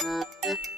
Música